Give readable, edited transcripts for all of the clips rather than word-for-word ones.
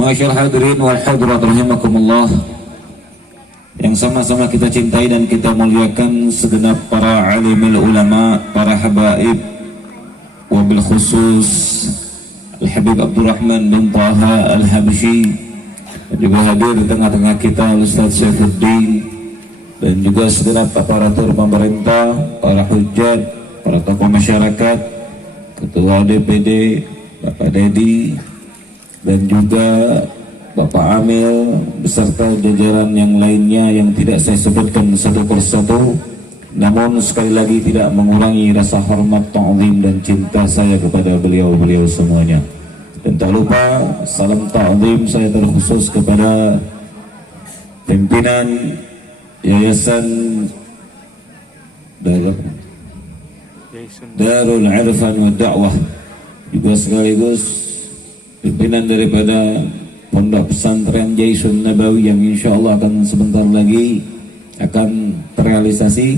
Masyaallah hadirin wal hadirat rahimakumullah, yang sama-sama kita cintai dan kita muliakan segenap para alimul ulama, para habaib, wabil khusus Al-Habib Abdurrahman bin Taha Al-Habsyi, dan juga hadir di tengah-tengah kita Ustaz Saifuddin, dan juga segenap aparatur pemerintah, para hujjat, para tokoh masyarakat, Ketua DPD Bapak Dedi, dan juga Bapak Amil beserta jajaran yang lainnya yang tidak saya sebutkan satu persatu, namun sekali lagi tidak mengurangi rasa hormat, ta'zim dan cinta saya kepada beliau-beliau semuanya. Dan tak lupa salam ta'zim saya terkhusus kepada pimpinan Yayasan Darul Irfan wa Da'wah, juga sekaligus pimpinan daripada Pondok Pesantren Jaisun Nabawi yang insya Allah akan sebentar lagi akan terrealisasi,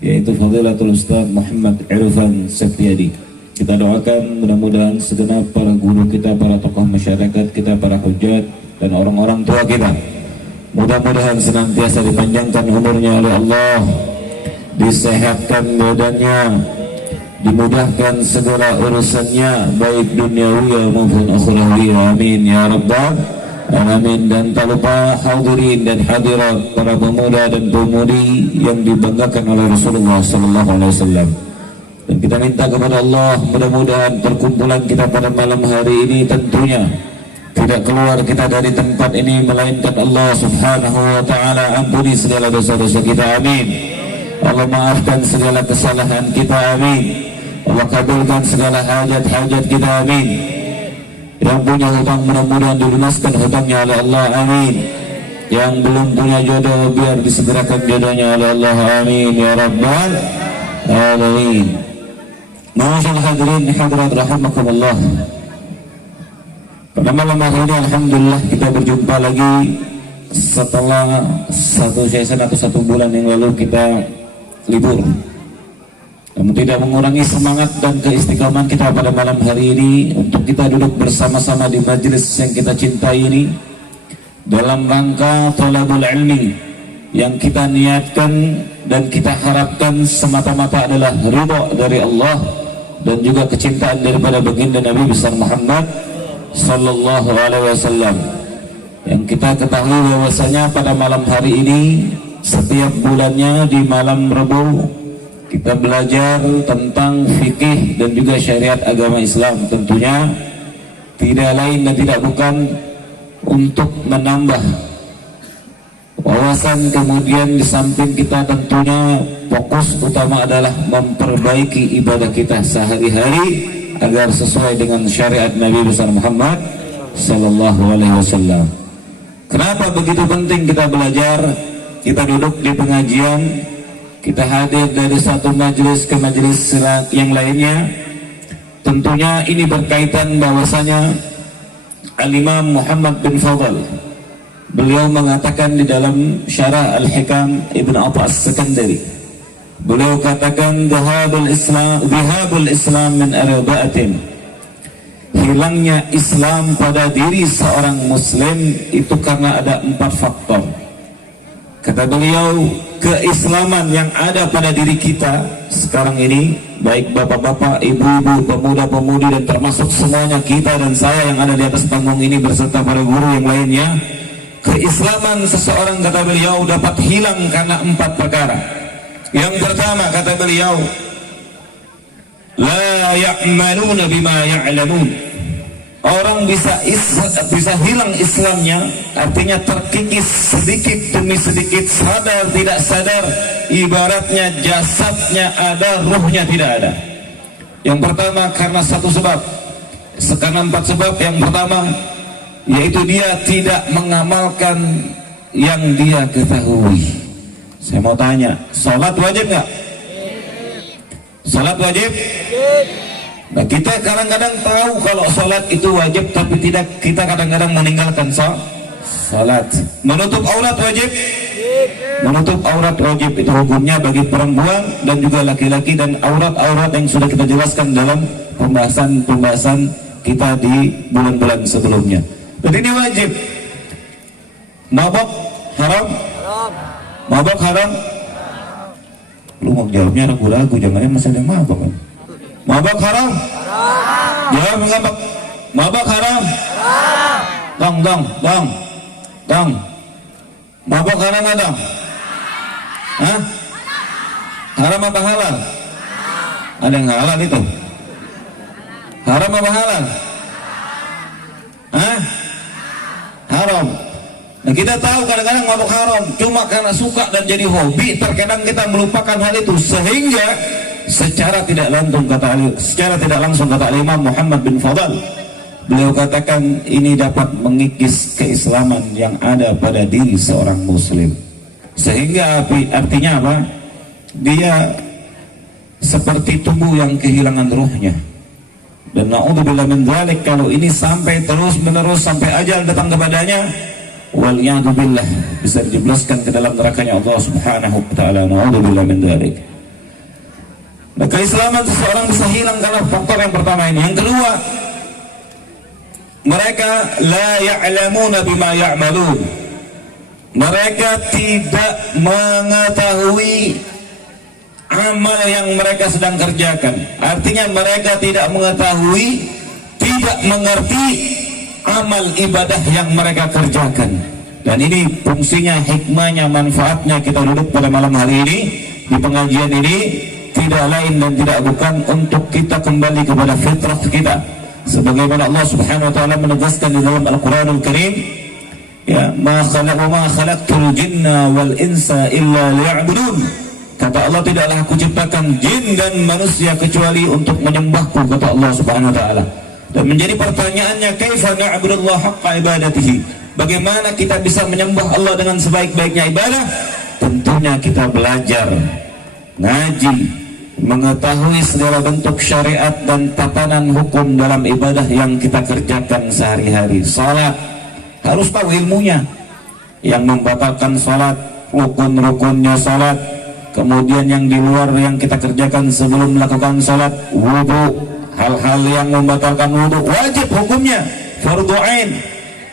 yaitu Fadilatul Ustaz Muhammad Irfan Septiadi. Kita doakan mudah-mudahan segenap para guru kita, para tokoh masyarakat kita, para hujat dan orang-orang tua kita, mudah-mudahan senantiasa dipanjangkan umurnya oleh Allah, disehatkan badannya, dimudahkan segala urusannya baik duniawi maupun akhirawi, amin ya rabbal alamin. Dan tak lupa hadirin dan hadirat, para pemuda dan pemudi yang dibanggakan oleh Rasulullah sallallahu alaihi wasallam. Dan kita minta kepada Allah, mudah-mudahan perkumpulan kita pada malam hari ini tentunya tidak keluar kita dari tempat ini melainkan Allah subhanahu wa ta'ala ampuni segala dosa-dosa kita, amin. Allah maafkan segala kesalahan kita, amin. Allah kabulkan segala hajat-hajat kita, amin. Yang punya hutang mudah-mudahan dilunaskan hutangnya oleh Allah, amin. Yang belum punya jodoh biar disegerakan jodohnya oleh Allah, amin ya rabbal alamin. Masyaallah hadirin hadirat rahimakumullah, pada malam hari ini alhamdulillah kita berjumpa lagi setelah satu bulan yang lalu kita libur. Namun tidak mengurangi semangat dan keistiqomahan kita pada malam hari ini untuk kita duduk bersama-sama di majelis yang kita cintai ini dalam rangka thalabul ilmi yang kita niatkan dan kita harapkan semata-mata adalah ridha dari Allah dan juga kecintaan daripada baginda Nabi besar Muhammad sallallahu alaihi wasallam. Yang kita ketahui bahwasanya pada malam hari ini setiap bulannya di malam Rabu kita belajar tentang fikih dan juga syariat agama Islam, tentunya tidak lain dan tidak bukan untuk menambah wawasan. Kemudian di samping kita tentunya fokus utama adalah memperbaiki ibadah kita sehari-hari agar sesuai dengan syariat Nabi besar Muhammad sallallahu alaihi wasallam. Kenapa begitu penting kita belajar? Kita duduk di pengajian, kita hadir dari satu majelis ke majelis yang lainnya. Tentunya ini berkaitan bahwasanya Al-Imam Muhammad bin Fadl, beliau mengatakan di dalam syarah Al-Hikam Ibn Abbas Sekandari, beliau katakan dhahabul Islam min arba'atin, hilangnya Islam pada diri seorang muslim itu karena ada 4 faktor. Kata beliau, keislaman yang ada pada diri kita sekarang ini, baik bapak-bapak, ibu-ibu, pemuda-pemudi dan termasuk semuanya kita dan saya yang ada di atas panggung ini beserta para guru yang lainnya, keislaman seseorang kata beliau dapat hilang karena 4 perkara. Yang pertama kata beliau, la ya'maluna bima ya'lamun. Orang bisa hilang Islamnya, artinya terkikis sedikit demi sedikit, sadar tidak sadar, ibaratnya jasadnya ada, ruhnya tidak ada. Yang pertama karena 1 sebab, sekarang 4 sebab. Yang pertama yaitu dia tidak mengamalkan yang dia ketahui. Saya mau tanya, sholat wajib nggak? Sholat wajib? Nah, kita kadang-kadang tahu kalau sholat itu wajib, tapi tidak, kita kadang-kadang meninggalkan sholat. Menutup aurat wajib? Menutup aurat wajib, itu hukumnya bagi perempuan dan juga laki-laki, dan aurat-aurat yang sudah kita jelaskan dalam pembahasan kita di bulan-bulan sebelumnya. Jadi ini wajib. Mabok haram? Mabok haram? Lu mau jawabnya ragu-ragu, jangan masih ada yang mabok kan? Mabok haram? Jawab mabok. Mabok haram? Dong. Mabok haram nggak dong? Hah? Haram apa halal? Ada yang halal itu? Haram apa halal? Hah? Haram. Nah kita tahu kadang-kadang mabuk haram cuma karena suka dan jadi hobi, terkadang kita melupakan hal itu sehingga secara tidak langsung kata Imam Muhammad bin Fadl, beliau katakan ini dapat mengikis keislaman yang ada pada diri seorang muslim, sehingga artinya apa? Dia seperti tubuh yang kehilangan ruhnya. Dan na'udzubillah min dzalik, kalau ini sampai terus menerus sampai ajal datang kepadanya, waliyadzubillah, bisa dijebloskan ke dalam nerakanya Allah Subhanahu wa taala. Na'udzubillah min dzalik. Nah, keislaman seseorang bisa hilang karena faktor yang pertama ini. Yang kedua, mereka la ya'lamuna bima ya'malun. Mereka tidak mengetahui amal yang mereka sedang kerjakan. Artinya mereka tidak mengetahui, tidak mengerti amal ibadah yang mereka kerjakan. Dan ini fungsinya, hikmahnya, manfaatnya kita duduk pada malam hari ini di pengajian ini tidak lain dan tidak bukan untuk kita kembali kepada fitrah kita, sebagaimana Allah Subhanahu wa taala menegaskan di dalam Al-Qur'anul Karim, ya, ma khalaqtul jinna wal insa illa liya'budun. Kata Allah, tidaklah aku ciptakan jin dan manusia kecuali untuk menyembahku, kata Allah Subhanahu wa taala. Dan menjadi pertanyaannya, kaifa na'budullah haqqa ibadatihi? Bagaimana kita bisa menyembah Allah dengan sebaik-baiknya ibadah? Tentunya kita belajar, ngaji, mengetahui segala bentuk syariat dan tatanan hukum dalam ibadah yang kita kerjakan sehari-hari. Salat, harus tahu ilmunya. Yang membatalkan salat, rukun-rukunnya salat. Kemudian yang di luar yang kita kerjakan sebelum melakukan salat, wudu, hal-hal yang membatalkan wudu, wajib hukumnya, fardhu ain.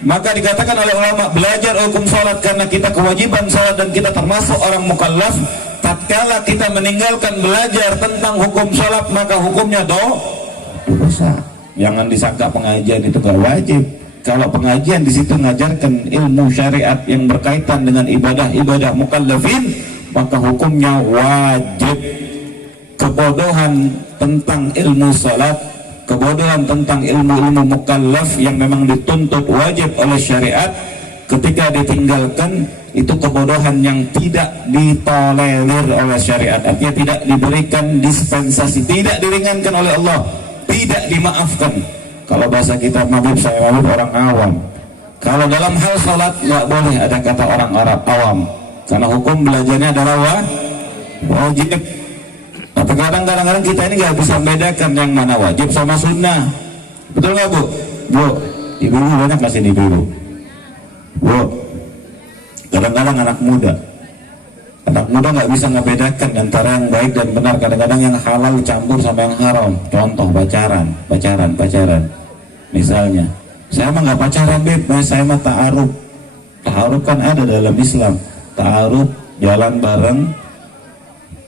Maka dikatakan oleh ulama, belajar hukum salat karena kita kewajiban salat dan kita termasuk orang mukallaf. Tatkala kita meninggalkan belajar tentang hukum salat, maka hukumnya dosa. Jangan disangka pengajian itu gak wajib. Kalau pengajian di situ mengajarkan ilmu syariat yang berkaitan dengan ibadah-ibadah mukallafin, maka hukumnya wajib. Kebodohan tentang ilmu salat, kebodohan tentang ilmu-ilmu mukallaf yang memang dituntut wajib oleh syariat, ketika ditinggalkan itu kebodohan yang tidak ditolerir oleh syariat. Artinya tidak diberikan dispensasi, tidak diringankan oleh Allah, tidak dimaafkan. Kalau bahasa kita mabuk, saya mabuk orang awam. Kalau dalam hal salat nggak boleh ada kata orang Arab awam, karena hukum belajarnya adalah wajib. Tapi kadang-kadang kita ini nggak bisa membedakan yang mana wajib sama sunnah. Betul nggak Bu? Bu, ibu-ibu banyak nggak sini ibu-ibu? Bu, kadang-kadang anak muda nggak bisa membedakan antara yang baik dan benar. Kadang-kadang yang halal campur sama yang haram. Contoh pacaran. Misalnya, saya mah nggak pacaran beb, saya mah ta'aruf. Ta'aruf kan ada dalam Islam. Ta'aruf, jalan bareng,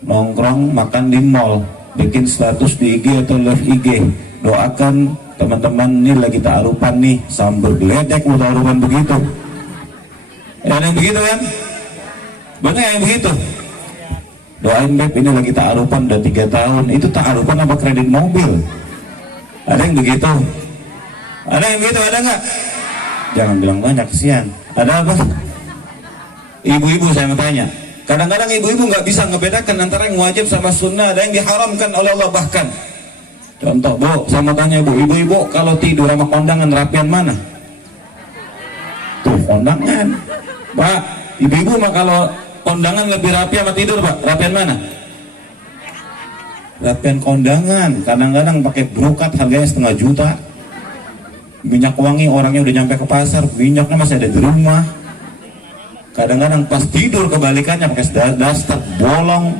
nongkrong, makan di mall, bikin status di IG atau live IG, doakan teman-teman ini lagi ta'arufan nih, sambil geledek mau ta'arufan begitu. Ada yang begitu kan? Banyak yang begitu. Doain beb, ini lagi ta'arufan udah 3 tahun. Itu ta'arufan apa kredit mobil? Ada yang begitu? Ada yang begitu, ada nggak? Jangan bilang banyak, kesian. Ada apa? Ibu-ibu saya mau tanya. Kadang-kadang ibu-ibu nggak bisa ngebedakan antara yang wajib sama sunnah, ada yang diharamkan oleh Allah bahkan. Contoh, Bu, saya mau tanya ibu-ibu kalau tidur sama kondangan rapian mana? Tuh kondangan. Pak, ibu-ibu mah kalau kondangan lebih rapi sama tidur, Pak, rapian mana? Rapian kondangan. Kadang-kadang pakai brokat harganya 1,5 juta. Minyak wangi orangnya udah nyampe ke pasar, minyaknya masih ada di rumah. Kadang-kadang pas tidur kebalikannya, pakai daster bolong,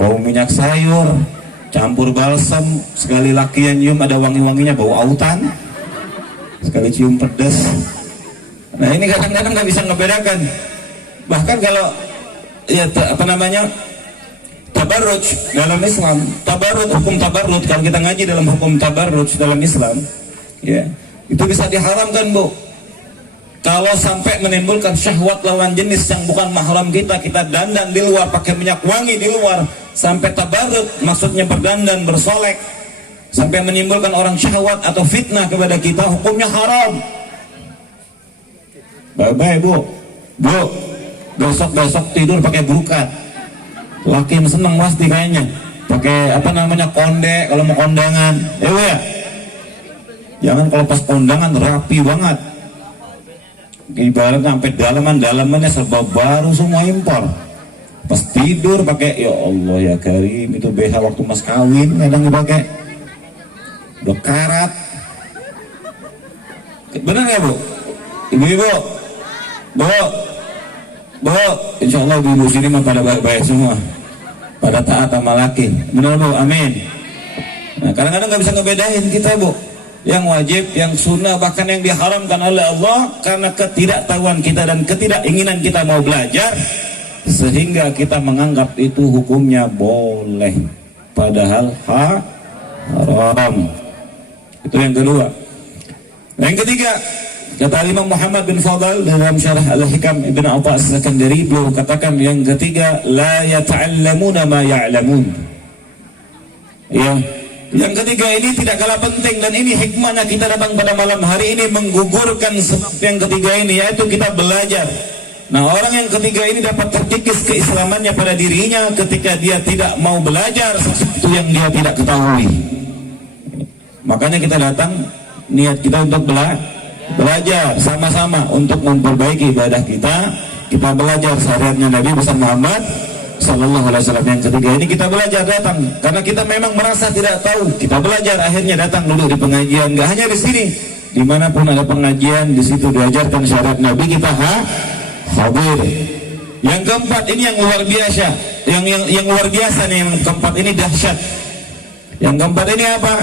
bau minyak sayur campur balsam, sekali laki yang nyium ada wangi-wanginya, bau autan. sekali cium pedas. Nah ini kadang-kadang nggak bisa ngebedakan. Bahkan kalau ya tabarruj dalam Islam, hukum tabarruj, kalau kita ngaji dalam hukum tabarruj dalam Islam, ya itu bisa diharamkan, Bu. Kalau sampai menimbulkan syahwat lawan jenis yang bukan mahram kita dandan di luar, pakai minyak wangi di luar, sampai tabarruj, maksudnya berdandan, bersolek, sampai menimbulkan orang syahwat atau fitnah kepada kita, hukumnya haram. Bye-bye, Bu. Besok tidur pakai burukat. Laki seneng pasti kayaknya. Pakai konde kalau mau kondangan. Ya. Jangan kalau pas kondangan rapi banget. Ibaratnya sampai dalamannya serba baru semua impor. Pas tidur pakai, ya Allah ya Karim, itu BH waktu mas kawin kadang dipakai. Udah karat. Benar nggak, Bu? Ibu-ibu, Bu, insya Allah ibu sini mah pada baik-baik semua, pada taat sama laki. Benar, Bu? Amin. Nah, kadang-kadang nggak bisa ngebedain kita, Bu. Yang wajib, yang sunnah, bahkan yang diharamkan oleh Allah karena ketidaktahuan kita dan ketidakinginan kita mau belajar, sehingga kita menganggap itu hukumnya boleh, padahal haram. Itu yang kedua. Yang ketiga, kata Imam Muhammad bin Fadl dalam syarah Al-Hikam Ibn Atha As-Sakandari, beliau katakan yang ketiga, la yata'allamuna ma ya'lamun. Ya. Yang ketiga ini tidak kalah penting, dan ini hikmahnya kita datang pada malam hari ini menggugurkan sebab yang ketiga ini, yaitu kita belajar. Nah, orang yang ketiga ini dapat terkikis keislamannya pada dirinya ketika dia tidak mau belajar sesuatu yang dia tidak ketahui. Makanya kita datang, niat kita untuk belajar sama-sama untuk memperbaiki ibadah kita. Kita belajar syariatnya Nabi besar Muhammad Sallallahu Alaihi Wasallam. Yang ketiga ini kita belajar datang karena kita memang merasa tidak tahu. Kita belajar, akhirnya datang duduk di pengajian. Gak hanya di sini, dimanapun ada pengajian, di situ diajarkan syariat Nabi, kita hadir. Yang keempat ini yang luar biasa, yang luar biasa nih. Yang keempat ini dahsyat. Yang keempat ini apa?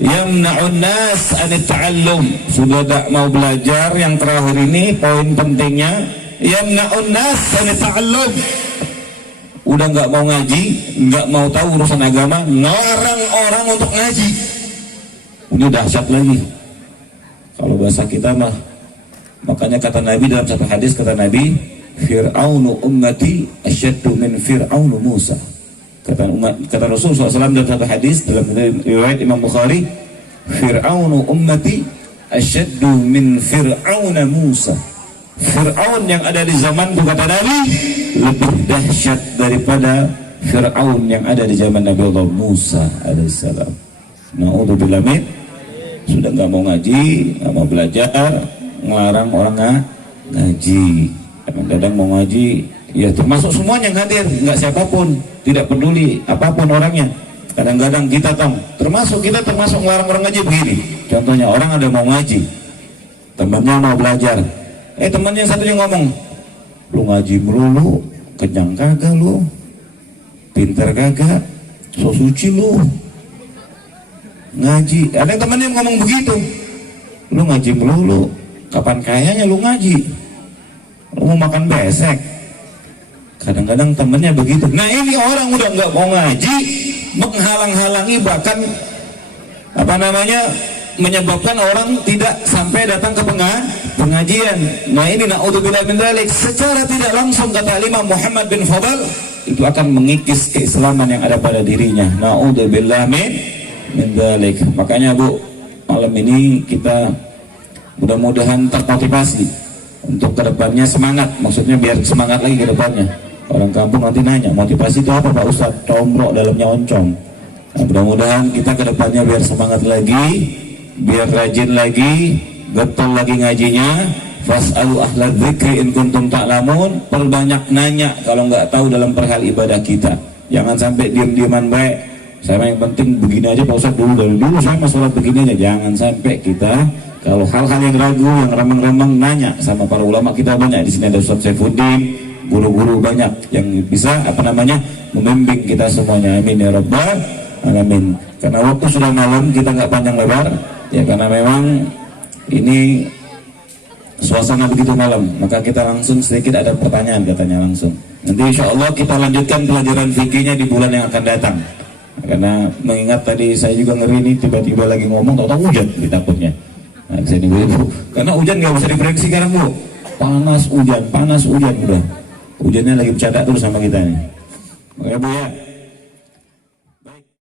Yamna'un nas anit ta'allum. Sudah tak mau belajar. Yang terakhir ini poin pentingnya, yamna'un nas anit ta'allum. Udah nggak mau ngaji, nggak mau tahu urusan agama, ngarang orang untuk ngaji. Ini dahsyat lagi. Kalau bahasa kita mah, makanya kata Nabi dalam satu hadis, kata Nabi, Fir'aunu ummati asyaddu min Fir'aunu Musa. Kata Rasulullah SAW dalam satu hadis dalam riwayat Imam Bukhari, Fir'aunu ummati asyaddu min Fir'auna Musa. Fir'aun yang ada di zamanku, kata Nabi, lebih dahsyat daripada Fir'aun yang ada di zaman Nabi Allah Musa alaihissalam. Na'udzubillah min. Sudah nggak mau ngaji, nggak mau belajar, ngelarang orang ngaji. Kadang-kadang mau ngaji, ya termasuk semuanya yang hadir, nggak siapapun, tidak peduli apapun orangnya. Kadang-kadang kita termasuk ngelarang orang ngaji begini. Contohnya orang ada mau ngaji, temannya mau belajar, temannya satunya ngomong, lu ngaji melulu, kenyang kagak lu, pinter kagak, so suci lu, ngaji. Ada temannya ngomong begitu, lu ngaji melulu, kapan kayaknya lu ngaji, lu mau makan besek. Kadang-kadang temannya begitu. Nah ini orang udah nggak mau ngaji, menghalang-halangi, bahkan menyebabkan orang tidak sampai datang ke pengajian. Nah ini na'udzubillah min dzalik, secara tidak langsung kata Imam Muhammad bin Fadl, itu akan mengikis keislaman yang ada pada dirinya. Na'udzubillah min dzalik. Makanya Bu, malam ini kita mudah-mudahan termotivasi untuk kedepannya semangat. Maksudnya biar semangat lagi kedepannya. Orang kampung nanti nanya, motivasi itu apa Pak Ustaz? Tomrok dalamnya oncom. Nah, mudah-mudahan kita kedepannya biar semangat lagi, biar rajin lagi, getol lagi ngajinya. Fas'alu ahla dzikri in kuntum ta'lamun. Perbanyak nanya kalau nggak tahu dalam perihal ibadah kita. Jangan sampai diam-diaman baik. Saya yang penting begini aja Pak Ustaz, dari dulu saya masalah begini aja. Jangan sampai kita kalau hal-hal yang ragu, yang remang-remang, nanya sama para ulama kita. Banyak di sini ada Ustaz Saifuddin, guru-guru banyak yang bisa membimbing kita semuanya. Amin ya rabbal alamin. Karena waktu sudah malam, kita nggak panjang lebar ya, karena memang ini suasana begitu malam, maka kita langsung sedikit ada pertanyaan katanya langsung. Nanti insya Allah kita lanjutkan pelajaran fikihnya di bulan yang akan datang. Karena mengingat tadi saya juga ngeri nih, tiba-tiba lagi ngomong tahu-tahu hujan, takutnya. Nah, bisa dibuat, karena hujan nggak bisa diprediksi sekarang Bu. Panas hujan udah. Hujannya lagi bercanda terus sama kita nih. Oke Bu ya.